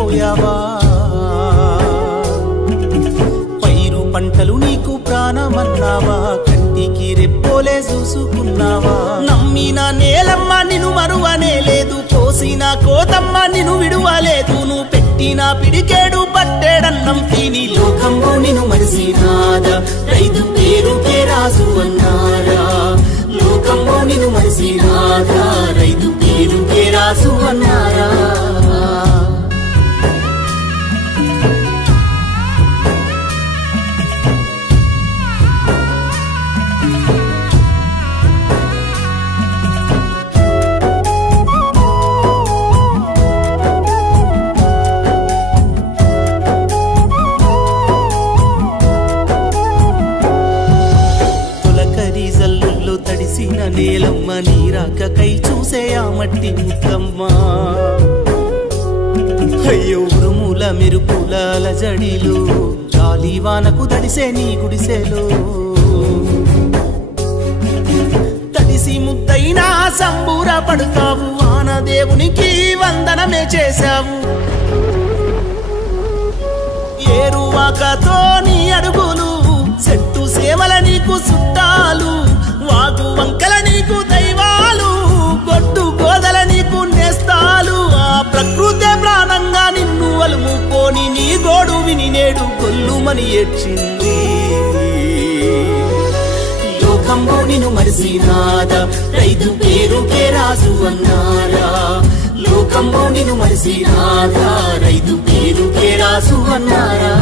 వెళ్ళిపోయావా పైరు పంటలు నీకు ప్రాణమన్నావా కంటికి రెప్పోలే చూసుకున్నావా నమ్మిన నేలమ్మ నిన్ను మరువనే లేదు కోసిన కోతమ్మ నిన్ను విడువలేదు నువ్వు పెట్టిన పిడికేడు పట్టేడన్నం తిని లోకంలో నిన్ను మరిసినాదా రైతు పేరుకే రాజు అన్నారా లోకంలో నిన్ను మరిసినాదా రైతు పేరుకే రాజు అన్నారా నేలమ్మ నీరాకకై చూసే ఆ మట్టి ముద్దమ్మ అయ్యో ఉరుముల మెరుపుల అలజడిలో గాలివానకు తడిసే నీ గుడిసెలో తడిసి ముద్దైనా సంబూర పడుతావు వానదేవునికి వందనమే చేశావు ఏరువాకతో నీ అడుగులు చెట్టు సేవల నీకు చుట్టాలు వాగు వంకల నీకు దైవాలు గొడ్డు గోదల నీకు నేస్తాలు ఆ ప్రకృతే ప్రాణంగా నిన్ను అలుముకొని నీ గోడు విని నేడు గొల్లుమని ఏడ్చింది లోకంలో నిన్ను మరిసినాదా రైతు పేరుకే రాజు అన్నారా లోకంలో నిన్ను మరిసినాదా రైతు పేరుకే రాజు అన్నారా